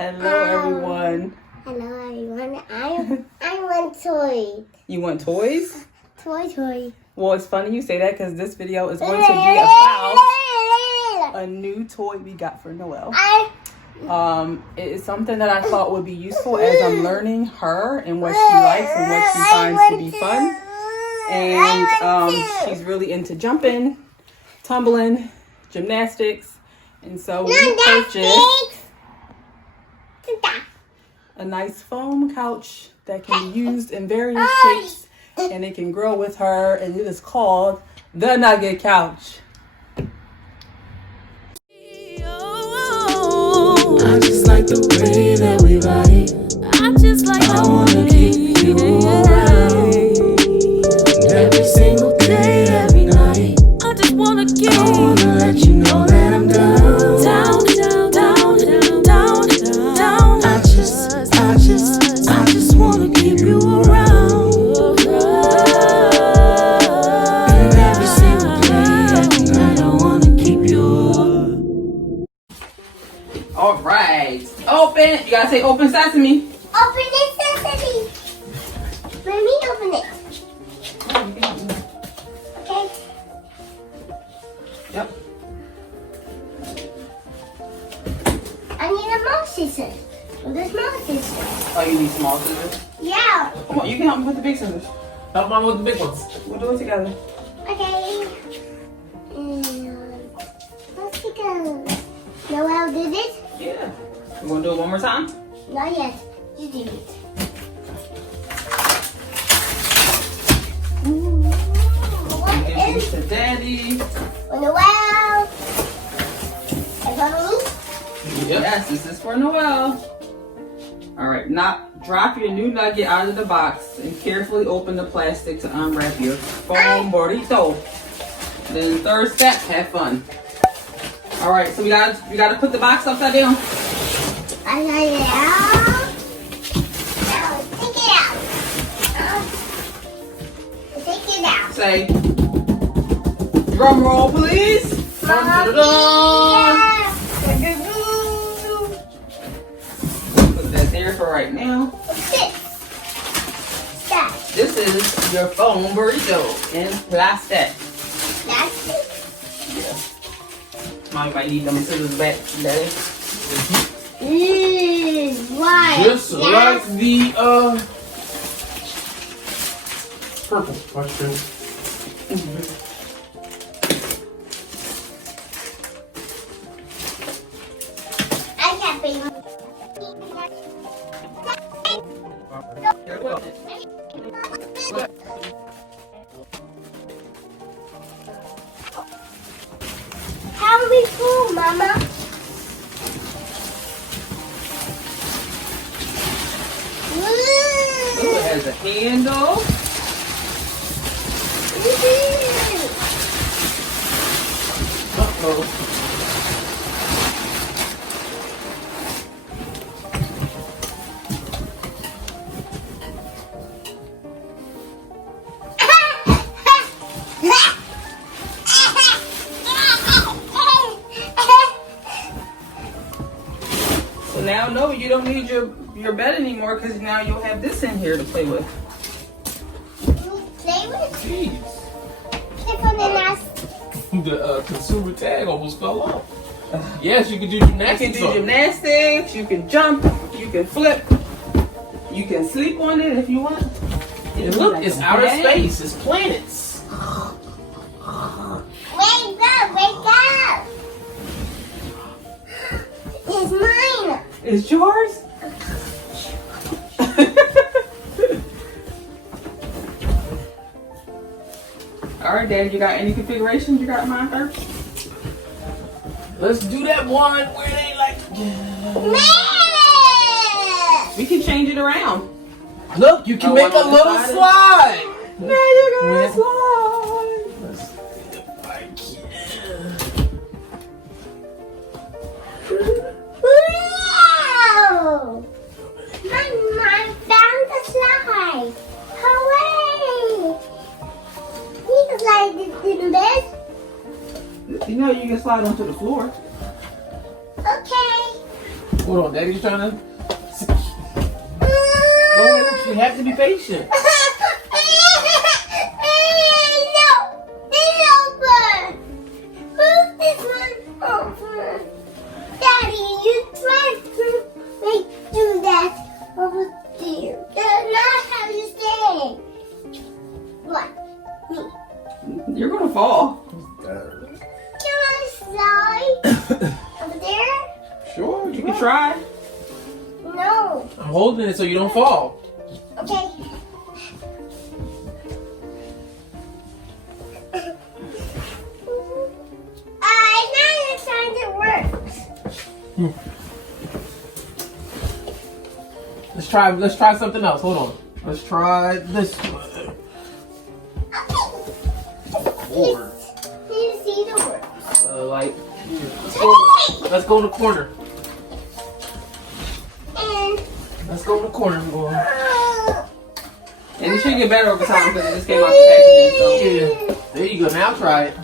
Hello, everyone. Hello, everyone. I want toys. You want toys? Toy. Well, it's funny you say that because this video is going to be about a new toy we got for Noel. It is something that I thought would be useful as I'm learning her and what she likes and what she finds to be fun. And she's really into jumping, tumbling, gymnastics. And so we purchased a nice foam couch that can be used in various shapes and it can grow with her, and it is called the Nugget couch. I just like the way that we ride. I wanna keep you around. Every single day, every night. I wanna let you know that I'm down. I just wanna keep you around. And every single day, every night, I wanna keep you. All right, open. You gotta say open sesame. Open it, Sesame. Let me open it. Okay. Yep. I need a mouse scissors. The small scissors. Oh, you need small scissors? Yeah. Come on, you can help me with the big scissors. Help mom with the big ones. We'll do it together. Okay. Let's go. Noel did it? Yeah. You wanna do it one more time? Not yet. You do it. What Give is these to Daddy. for Noel? And for me? Yes, this is for Noel. All right, now drop your new nugget out of the box and carefully open the plastic to unwrap your foam burrito. Then third step, have fun. All right, so we gotta put the box upside down. I got it out. Now, take it out. Take it out. Say, drum roll, please. Yeah. Put that there for right now. What's this? That. This is your foam burrito in plastic. That's it. Yeah. Mom might need them scissors back, Daddy. Why? Just like the purple question. I can't be. How are we cool, Mama? Ooh, it has a handle. Uh-oh. So now, no, you don't need your bed anymore because now you'll have this in here to play with. Play with? Jeez. Click on the last. The consumer tag almost fell off. Yes, you can do You gymnastics. can do gymnastics, you can jump, you can flip, you can sleep on it if you want. And look, it's outer space. It's planets. Wake up! It's mine. It's yours? All right, Dad, you got any configurations? You got mine first? Let's do that one where they like. Man! We can change it around. Look, you can Oh, make a on the little side? slide. Now you're gonna Yeah. slide. Let's see if I can. Wow! I found the slide. Hooray! You can slide this in bed. You know you can slide onto the floor. Okay. Hold on, Daddy's trying to. Oh, you have to be patient. You're gonna fall. Can I slide over there? Sure, You can try. No. I'm holding it so you don't fall. Okay. Now it's time to work. Let's try something else. Hold on. Let's try this one. Lord. Do you see the work? Like, let's go in the corner. And Let's go in the corner, boy. And it should get better over time because it just came out the packaging. Yeah. There you go. Now try it.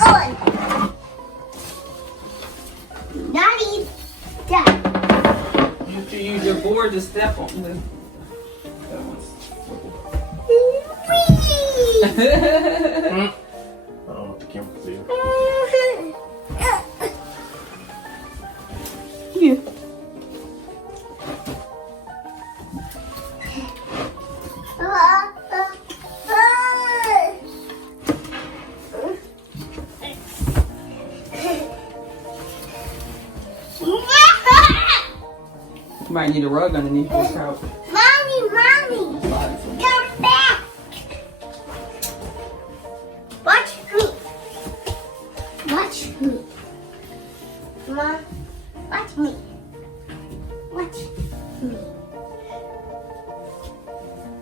on. Naughty done. You should use your board to step on. I don't know if the camera can see it. Yeah. You might need a rug underneath this couch. Mommy, come back. Watch me. Watch me. Mom, watch me. Watch me.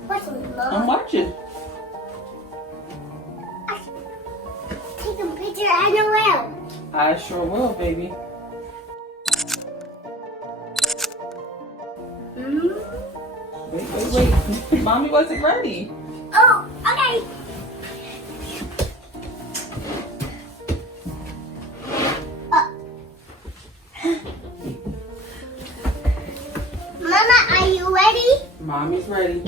Watch me, Mom. I'm watching. Take a picture of Noel. I sure will, baby. Wait. Mommy wasn't ready. Oh, okay. Mama, are you ready? Mommy's ready.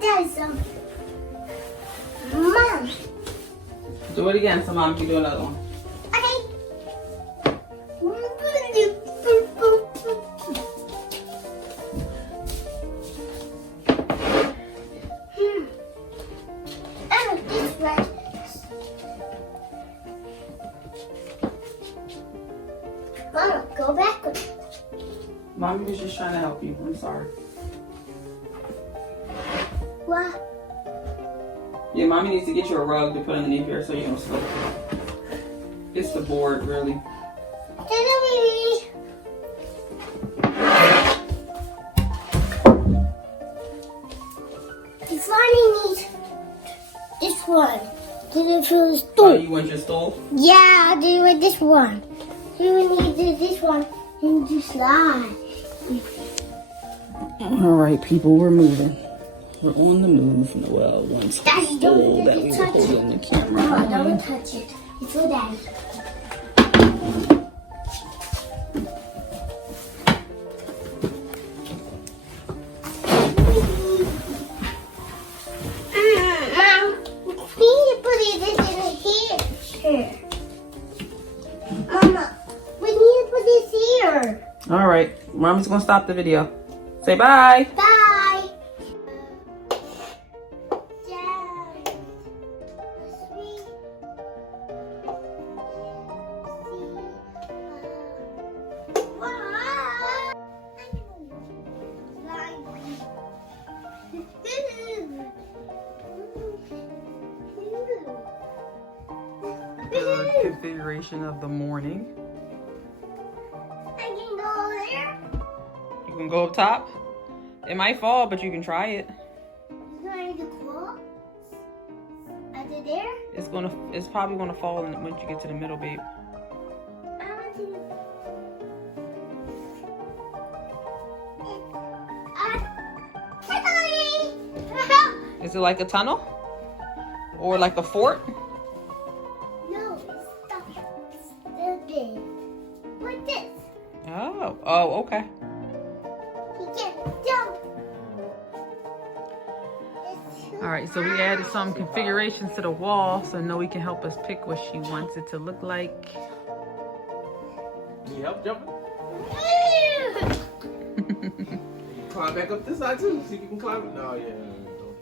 That is something. Mom. Do it again so Mom can do another one. Mama, go back. Mommy was just trying to help you. I'm sorry. What? Yeah, Mommy needs to get you a rug to put underneath here so you don't slip. It's the board, really. If I need this one, did it feel the Oh, stool? you want your stool? Yeah, I did with this one. You need this one and just slide. All right, people, we're moving. We're on the move. Noel wants the Daddy, stool don't that we were touch holding it. on the camera. Mama, don't touch it. It's for Daddy. Mom, we need to put this in here. Mama, we need to put this here. All right, Mommy's gonna stop the video. Say bye. Bye. The configuration of the morning. I can go there. You can go up top. It might fall, but you can try it. Is there the claw? Under there? It's probably gonna fall once you get to the middle, babe. I want to. Hi. Is it like a tunnel? Or like a fort? No, it's the big. Like this. Oh, okay. He can jump. All right, so we added some configurations to the wall so Noe can help us pick what she wants it to look like. Need help jumping? Climb back up this side too. See if you can climb it. No, yeah.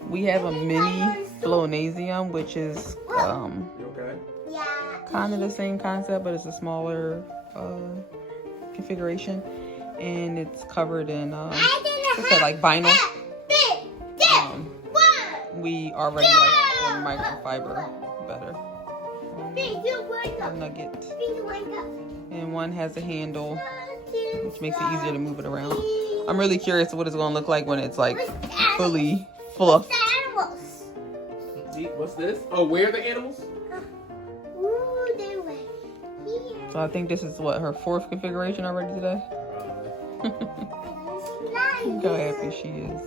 We have a mini Flonasium, which is You okay? Yeah. kind of the same concept, but it's a smaller configuration, and it's covered in what's that, like vinyl. We already like the microfiber better. A Nugget, and one has a handle, which makes it easier to move it around. I'm really curious what it's gonna look like when it's like fully fluffed. What's this? Oh, where are the animals? Ooh, they're right here. So I think this is what, her 4th configuration already today. Look how happy she is.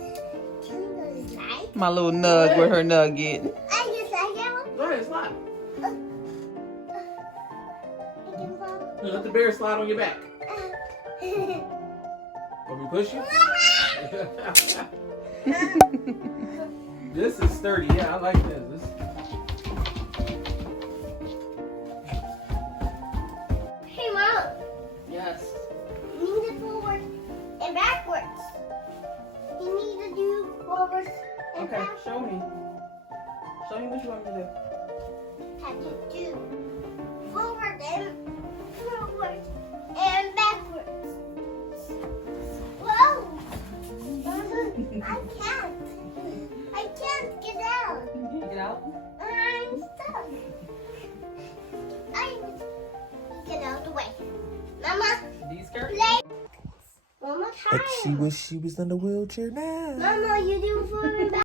My little nug with her nugget. Go ahead, slide. Let the bear slide on your back. Want me to push you? This is sturdy. Yeah, I like this. Hey, Mom. Yes. You need to forward and backwards. You need to do forward and Okay, backwards. show me. Show me what you want me to do. How to do forward and backwards. Whoa! I can't get out. Can you get out? I'm stuck. Get out of the way. Mama, These skirts? play. One more time. She wish she was in the wheelchair now. Mama, you do forward and back.